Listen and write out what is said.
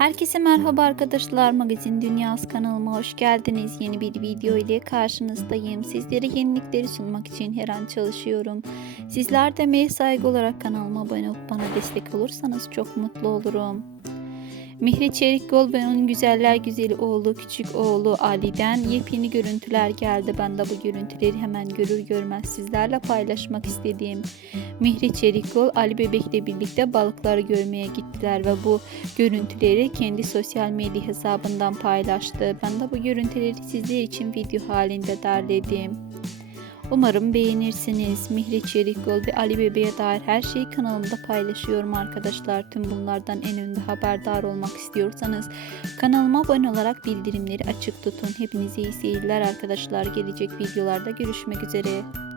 Herkese merhaba arkadaşlar. Magazin Dünyası kanalıma hoş geldiniz. Yeni bir video ile karşınızdayım. Sizlere yenilikleri sunmak için her an çalışıyorum. Sizler de emeğe saygı olarak kanalıma abone olup bana destek olursanız çok mutlu olurum. Mihri Çelikgol ve güzeller güzeli oğlu küçük oğlu Ali'den yepyeni görüntüler geldi. Ben de bu görüntüleri hemen görür görmez sizlerle paylaşmak istedim. Mihri Çelikgol Ali Bebek'le birlikte balıkları görmeye gittiler ve bu görüntüleri kendi sosyal medya hesabından paylaştı. Ben de bu görüntüleri sizler için video halinde derledim. Umarım beğenirsiniz. Mihri Çelikgol ve Ali Bebe'ye dair her şeyi kanalımda paylaşıyorum arkadaşlar. Tüm bunlardan en önde haberdar olmak istiyorsanız kanalıma abone olarak bildirimleri açık tutun. Hepinize iyi seyirler arkadaşlar. Gelecek videolarda görüşmek üzere.